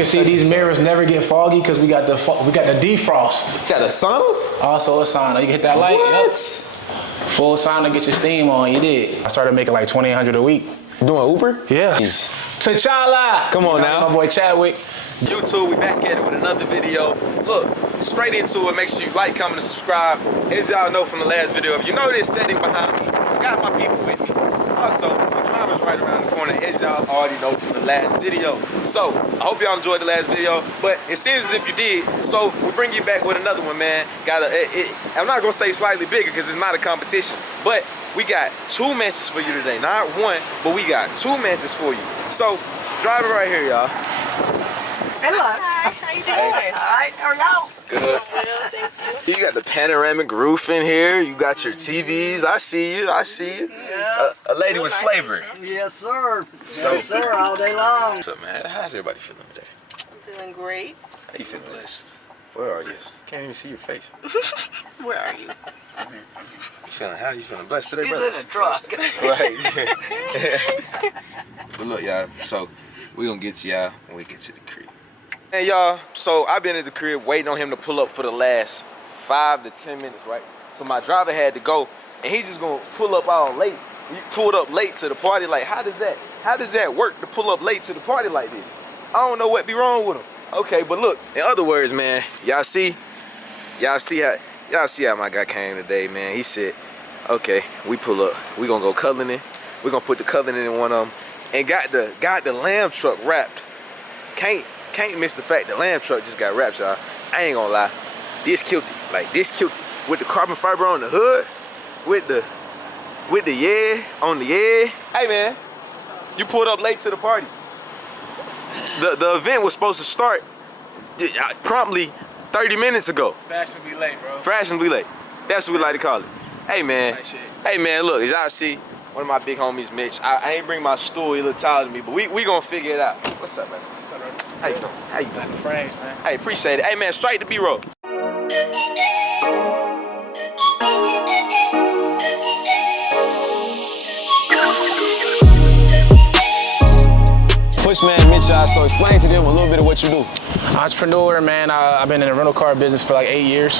can see, these mirrors never get foggy because we got the defrost. Got a sauna? Also a sauna. You can hit that light. What? Yep. Full sauna, get your steam on. You did. I started making like $2,800 a week. Doing Uber? Yeah. T'Challa. Come on now. My boy Chadwick. YouTube, we back at it with another video. Look, straight into it. Make sure you like, comment, and subscribe. As y'all know from the last video, if you know this setting behind me, I got my people with me. Also, my driver's right around the corner, as y'all already know from the last video. So, I hope y'all enjoyed the last video, but it seems as if you did. So, we bring you back with another one, man. I'm not gonna say slightly bigger because it's not a competition, but we got 2 mansions for you today. Not one, but we got 2 mansions for you. So, driver right here, y'all. Hello. Hi, how you doing? All right, how are y'all? Good. Well, thank you. You got the panoramic roof in here. You got your TVs. I see you. I see you. Yeah. A lady with flavor. Yes, sir. So- Yes, sir, all day long. What's up, man? How's everybody feeling today? I'm feeling great. How you feeling blessed? Where are you? Can't even see your face. Where are you? How you feeling blessed today, He's brother? in a truck. Right. But look, y'all. So we gonna get to y'all when we get to the crib. Hey, y'all. So I've been at the crib waiting on him to pull up for the last 5 to 10 minutes, right? So my driver had to go, and he just gonna pull up all late. He pulled up late to the party. Like, how does that work to pull up late to the party like this? I don't know what be wrong with him. Okay, but look. In other words, man, y'all see how my guy came today, man. He said, okay, we pull up. We gonna go cuddling. We gonna put the cuddling in one of them, and got the lamb truck wrapped. Can't miss the fact the lamb truck just got wrapped, y'all. I ain't gonna lie. This killed it. Like, this killed it. With the carbon fiber on the hood, with the yeah on the yeah. Hey, man, you pulled up late to the party. The event was supposed to start promptly 30 minutes ago. Fashionably late, bro. Fashionably late. That's what we like to call it. Hey, man. Hey, man, look, as y'all see, one of my big homies, Mitch. I ain't bring my stool. He look taller than me, but we gonna figure it out. What's up, man? What's up, bro? How you doing? How you doing? Like the frames, man. Hey, appreciate it. Hey, man, straight to B-roll. PushMan, Mitch, so explain to them a little bit of what you do. Entrepreneur, man. I've been in the rental car business for like 8 years.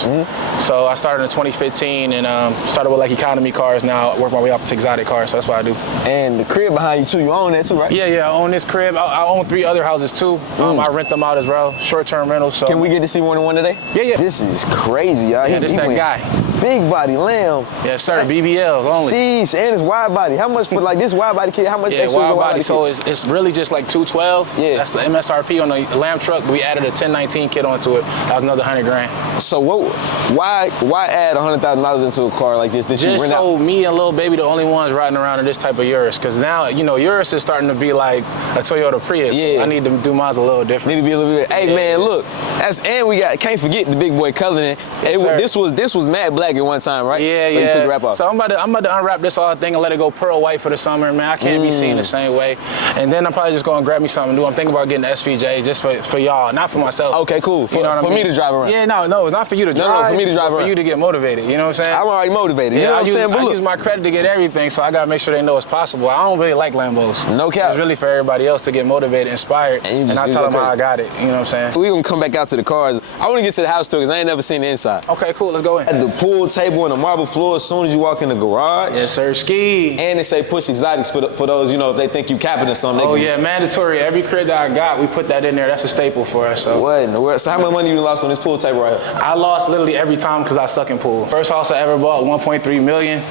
So I started in 2015 and started with like economy cars. Now I work my way up to exotic cars, so that's what I do. And the crib behind you too, you own that too, right? Yeah, I own this crib. I own 3 other houses too. I rent them out as well, short-term rentals. So. Can we get to see one in one today? Yeah. This is crazy, y'all. Yeah, this that guy. Big body lamb. Yes, sir. BBLs only. Jeez, and it's wide body. How much for like this wide body kit? How much Yeah, extra is the wide body. kit? So it's really just like $212. Yeah. That's the MSRP on the lamb truck, but we added a 1019 kit onto it. That was another $100 grand. So why add $100,000 into a car like this that you Just rent so out? me and Lil Baby the only ones riding around in this type of Urus, because now, you know, Urus is starting to be like a Toyota Prius. Yeah. I need to do mine a little different. Need to be a little bit. Hey, man, look. And we can't forget the big boy Covenant. Yes, This was matte black at one time, right? Yeah, so you took the wrap off. So I'm about to unwrap this all thing and let it go pearl white for the summer, man. I can't be seen the same way. And then I'm probably just gonna grab me something to do. I'm thinking about getting the SVJ just for y'all, not for myself. Okay, cool. For me to drive around. Yeah, no, it's not for you to drive. No, for me to drive around. For you to get motivated, you know what I'm saying? I'm already motivated. Yeah, you know what I'm saying? But I look, use my credit to get everything, so I gotta make sure they know it's possible. I don't really like Lambos. No cap. It's really for everybody else to get motivated, inspired, and I tell them how I got it. You know what I'm saying? We gonna come back out to the cars. I want to get to the house too, because I ain't never seen the inside. Okay, cool. Let's go in. At the pool table and the marble floor as soon as you walk in the garage. Yes, sir. Ski. And they say push exotics for those, you know, if they think you capping or something. Oh yeah, mandatory. Every crib that I got, we put that in there. That's a staple for us. So. What in the world? So how much money you lost on this pool table right here? I lost literally every time because I suck in pool. First house I ever bought, 1.3 million.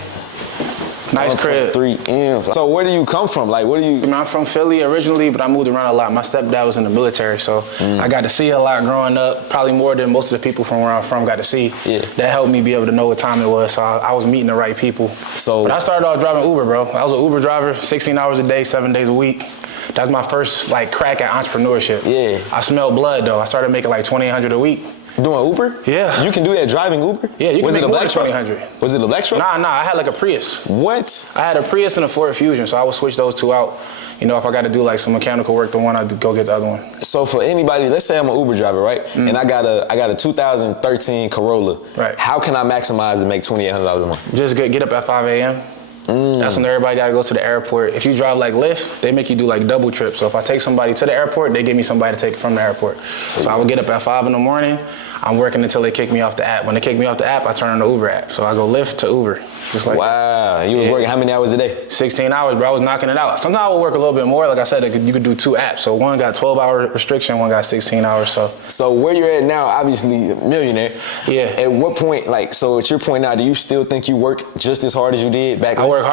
Nice crib. 3 M. So where do you come from? Like, what do you? I'm from Philly originally, but I moved around a lot. My stepdad was in the military, so I got to see a lot growing up, probably more than most of the people from where I'm from got to see. Yeah. That helped me be able to know what time it was, so I was meeting the right people. So, but I started off driving Uber, bro. I was an Uber driver, 16 hours a day, 7 days a week. That's my first like crack at entrepreneurship. Yeah. I smelled blood though. I started making like $2,800 a week. Doing Uber? Yeah. You can do that driving Uber? Yeah, you can Was make it a more black than truck? $2,800. Was it a black truck? Nah, I had like a Prius. What? I had a Prius and a Ford Fusion, so I would switch those two out. You know, if I got to do like some mechanical work, the one I'd go get the other one. So for anybody, let's say I'm an Uber driver, right? And I got a 2013 Corolla. Right. How can I maximize to make $2,800 a month? Just get up at 5 a.m. That's when everybody got to go to the airport. If you drive like Lyft, they make you do like double trips. So if I take somebody to the airport, they give me somebody to take from the airport. So I would get up at 5 in the morning. I'm working until they kick me off the app. When they kick me off the app, I turn on the Uber app. So I go Lyft to Uber. Just like wow, you was working how many hours a day? 16 hours, bro. I was knocking it out. Sometimes I would work a little bit more. Like I said, you could do 2 apps. So one got 12-hour restriction, one got 16 hours. So where you're at now, obviously Millionaire. Yeah. At what point, like, so at your point now, do you still think you work just as hard as you did back then? I work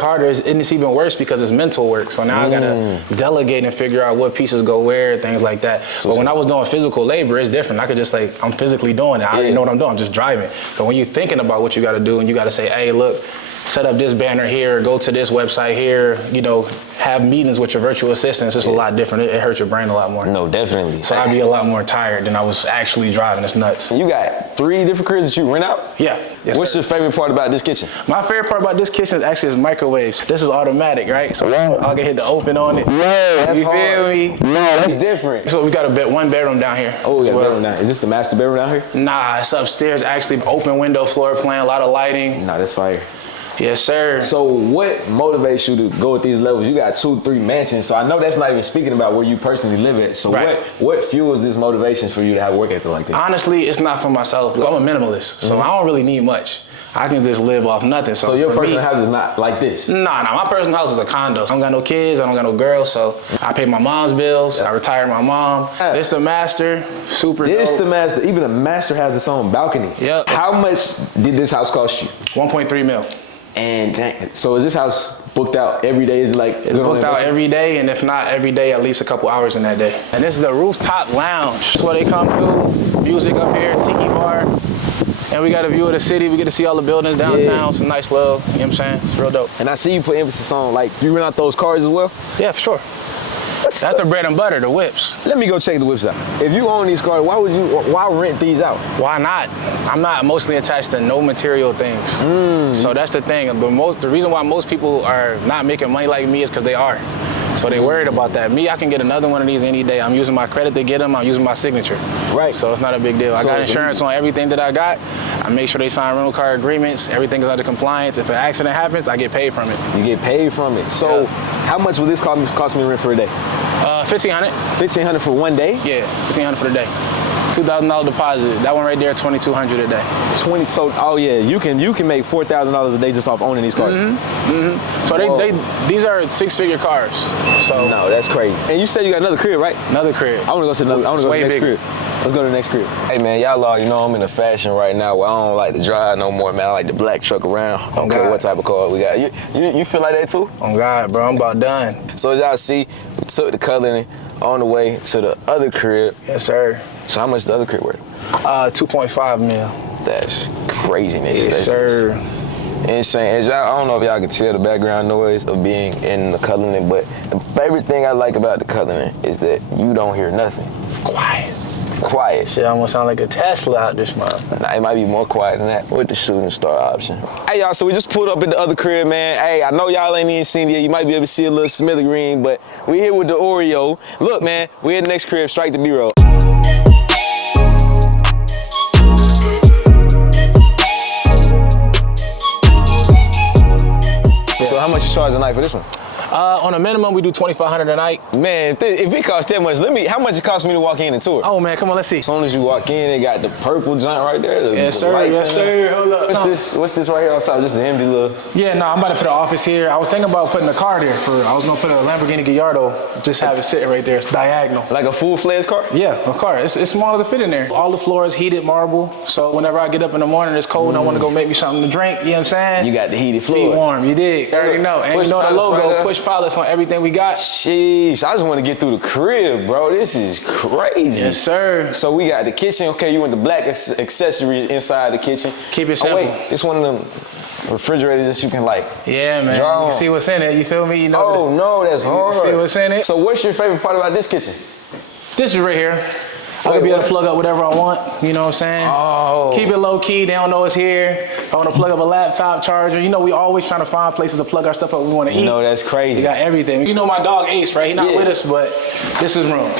harder. And it's even worse because it's mental work. So now I gotta delegate and figure out what pieces go where, things like that. But when I was doing physical labor, it's different. I could just like, I'm physically doing it. I already know what I'm doing. I'm just driving. But when you're thinking about what you gotta do and you gotta say, hey, look, set up this banner here, go to this website here, you know, have meetings with your virtual assistants. It's a lot different. It hurts your brain a lot more. No, definitely. So I'd be a lot more tired than I was actually driving. It's nuts. You got 3 different cribs that you rent out? Yeah. Yes, What's your favorite part about this kitchen? My favorite part about this kitchen is actually microwaves. This is automatic, right? So I'll get hit to open on it. No, that's you feel me? No, that's different. So we got one bedroom down here. Oh, we got a bedroom down here. Is this the master bedroom down here? Nah, it's upstairs. Actually, open window floor plan, a lot of lighting. Nah, that's fire. Yes, sir. So what motivates you to go at these levels? You got 2, 3 mansions, so I know that's not even speaking about where you personally live at. So what fuels this motivation for you to have work ethic like this? Honestly, it's not for myself. I'm a minimalist, so I don't really need much. I can just live off nothing. So your personal house is not like this? Nah, my personal house is a condo. I don't got no kids, I don't got no girls, so I pay my mom's bills. I retired my mom. This the master, super dope. This the master, even the master has its own balcony. Yep. How much did this house cost you? 1.3 mil. And so is this house booked out every day? Is it like it's booked out every day, and if not every day, at least a couple hours in that day. And this is the rooftop lounge. That's where they come through. Music up here, tiki bar. And we got a view of the city. We get to see all the buildings downtown. It's a nice little, you know what I'm saying? It's real dope. And I see you put emphasis on, like, you rent out those cars as well? Yeah, for sure. That's the bread and butter, the whips. Let me go check the whips out. If you own these cars, why rent these out? Why not? I'm not emotionally attached to no material things. So that's the thing. The reason why most people are not making money like me is because they are. So they worried about that. Me, I can get another one of these any day. I'm using my credit to get them. I'm using my signature. Right. So it's not a big deal. I got insurance on everything that I got. I make sure they sign rental car agreements. Everything is under compliance. If an accident happens, I get paid from it. You get paid from it. So how much would this cost me rent for a day? $1,500. $1,500 for one day? Yeah, $1,500 for the day. $2,000 deposit. That one right there, $2,200 a day. 20. So, oh yeah, you can make $4,000 a day just off owning these cars. So these are 6-figure cars. So no, that's crazy. And you said you got another crib, right? Another crib. I want to go to the next crib. Let's go to the next crib. Hey man, y'all already know I'm in a fashion right now where I don't like to drive no more, man. I like the black truck around. I don't care what type of car we got. You feel like that too? Oh God, bro, I'm about done. So as y'all see, we took the coloring on the way to the other crib. Yes, sir. So how much is the other crib worth? 2.5 mil. That's craziness. Yes, sir. Insane. I don't know if y'all can tell the background noise of being in the coloring, but the favorite thing I like about the coloring is that you don't hear nothing. It's quiet. Quiet. Shit almost sound like a Tesla out this month. Nah, it might be more quiet than that with the shooting star option. Hey y'all, so we just pulled up at the other crib, man. Hey, I know y'all ain't even seen it yet. You might be able to see a little smithereen, but we here with the Oreo. Look, man, we at the next crib. Strike the B-roll. So how much you charge a night for this one? On a minimum, we do $2,500 a night. Man, if it costs that much, how much it cost me to walk in and tour? Oh man, come on, let's see. As soon as you walk in, they got the purple joint right there. Yes sir, yes sir, hold up. What's this right here on top? Just an empty little... Yeah, no, I'm about to put an office here. I was thinking about putting a car there. I was gonna put a Lamborghini Gallardo, just have it sitting right there. It's diagonal. Like a full-fledged car? Yeah, a car. It's small to fit in there. All the floors heated marble, so whenever I get up in the morning, it's cold and I want to go make me something to drink, you know what I'm saying? You got the heated floors. Feet warm, you dig? You already know. And you know the logo, Push Pilots on everything we got. Sheesh, I just want to get through the crib, bro. This is crazy. Yes, sir. So we got the kitchen. Okay, you want the black accessories inside the kitchen. Keep it simple. Oh, wait, it's one of them refrigerators that you can like. Yeah, man. Draw. You see what's in it. You feel me? You know. Oh no, that's hard. You see what's in it. So what's your favorite part about this kitchen? This is right here. I can be able to plug up whatever I want, you know what I'm saying? Oh. Keep it low key, they don't know it's here. I want to plug up a laptop charger. You know, we always trying to find places to plug our stuff up we want to eat. You know, that's crazy. We got everything. You know my dog Ace, right? He's not with us, but this is room.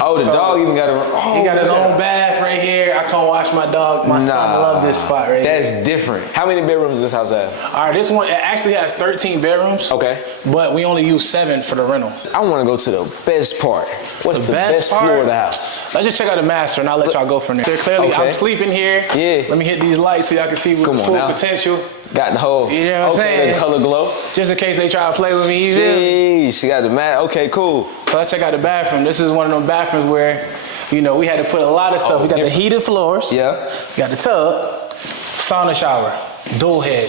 Oh, the dog even got a room. Oh, he got his own bath right here. I come watch my dog, my son love this spot right That's here. different. How many bedrooms does this house have? All right, this one, it actually has 13 bedrooms. Okay. But we only use 7 for the rental. I want to go to the best part. What's the best floor of the house? Let's just check out the master and I'll let y'all go from there. Clearly, Okay. I'm sleeping here. Yeah. Let me hit these lights so y'all can see with the full potential. Got the whole, You know what I'm saying? the color glow. Just in case they try to play with me. You feel me? She got the mat. Okay, cool. So let's check out the bathroom. This is one of them bathrooms where, you know, we had to put a lot of stuff. We got the heated floors. Yeah. We got the tub, sauna shower, dual head.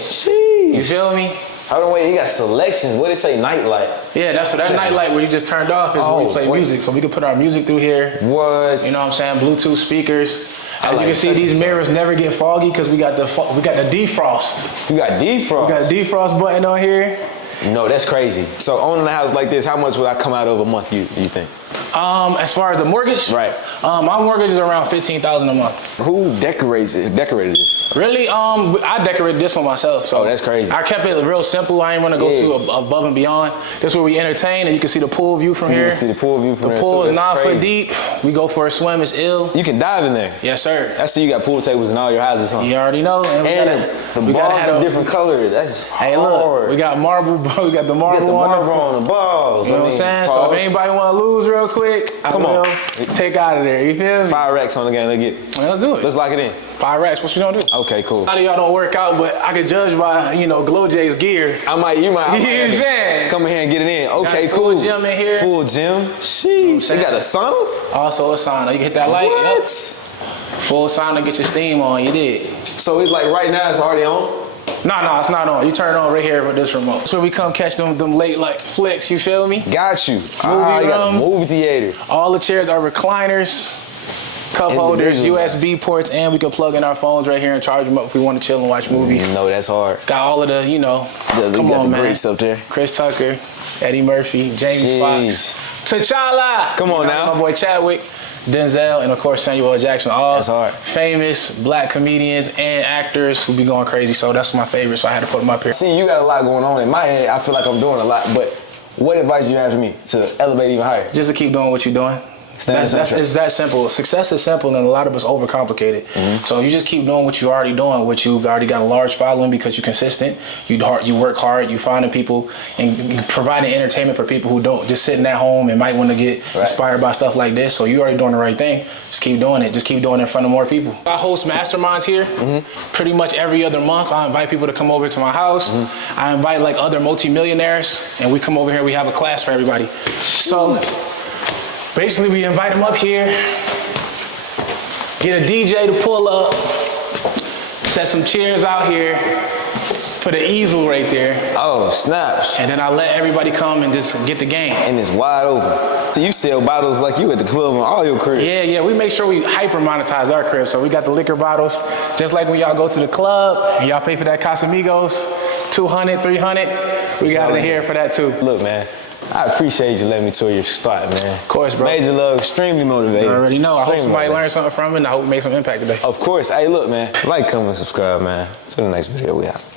You feel me? Hold on, wait, you got selections. What did it say, nightlight? Yeah, that's what that nightlight where you just turned off is when we play wait. music. So we can put our music through here. What? You know what I'm saying? Bluetooth speakers. As you like can see, touching these stuff. mirrors never get foggy because we got the defrost. You got defrost. We got a defrost button on here. No, that's crazy. So owning a house like this, how much would I come out of a month, you think? As far as the mortgage, Right. My mortgage is around $15,000 a month. Who decorated this? Really, I decorated this one myself. So that's crazy. I kept it real simple. I ain't want to go too above and beyond. This is where we entertain, and you can see the pool view from You here. can see the pool view from The there, pool too. is That's 9 foot crazy. deep. We go for a swim. It's ill. You can dive in there. Yes, sir. I see you got pool tables in all your houses, huh? You already know. And And the balls are different colors. That's Hey, hard. look, we got marble, bro. We got the Get marble, the marble on the balls. You know what I'm saying? So if anybody want to lose real quick, Come on. take out of there. You feel me? 5 racks on the game. Let's do it. Let's lock it in. 5 racks. What you gonna do? Okay, cool. A lot of y'all don't work out, but I can judge by, you know, GloJays gear. You might You know what I'm saying? come in here and get it in. Okay, a cool. full gym in here. Full gym. Sheesh. They got a sauna? Also a sauna. You can hit that light. What? Yep. Full sauna, get your steam on. You did. So it's like right now it's already on? No, it's not on. You turn it on right here with this remote. That's where we come catch them late like flicks. You feel me? Got you. Movie You got a room. movie theater. All the chairs are recliners, cup holders, Individual USB ports, and we can plug in our phones right here and charge them up if we want to chill and watch movies. No, that's hard. Got all of the, you know, You come got on, the man. greats up there. Chris Tucker, Eddie Murphy, Jamie Foxx, T'Challa. Come on You know, now. My boy Chadwick, Denzel, and of course Samuel L. Jackson. All That's hard. famous black comedians and actors who be going crazy. So that's my favorite. So I had to put them up here. See, you got a lot going on. In my head, I feel like I'm doing a lot, but what advice do you have for me to elevate even higher? Just to keep doing what you're doing. It's that simple. Success is simple, and a lot of us overcomplicate it. So you just keep doing what you're already doing. What you've already got a large following because you're consistent. You work hard. You finding people and providing entertainment for people who don't just sitting at home and might want to get inspired by stuff like this. So you already doing the right thing. Just keep doing it. Just keep doing it in front of more people. I host masterminds here pretty much every other month. I invite people to come over to my house. I invite like other multimillionaires, and we come over here. We have a class for everybody. So. Basically, we invite them up here, get a DJ to pull up, set some chairs out here, put an easel right there, Oh, snaps. and then I let everybody come and just get the game. And it's wide open. So you sell bottles like you at the club on all your cribs. Yeah, we make sure we hyper monetize our crib. So we got the liquor bottles, just like when y'all go to the club and y'all pay for that Casamigos, 200, 300, we got it in here for that too. Look, man, I appreciate you letting me tour your spot, man. Of course, bro. Major love, extremely motivated. I already know. I hope Extremely somebody motivated. learned something from it, and I hope we make some impact today. Of course. Hey, look, man, like, comment, subscribe, man. To the next video we have.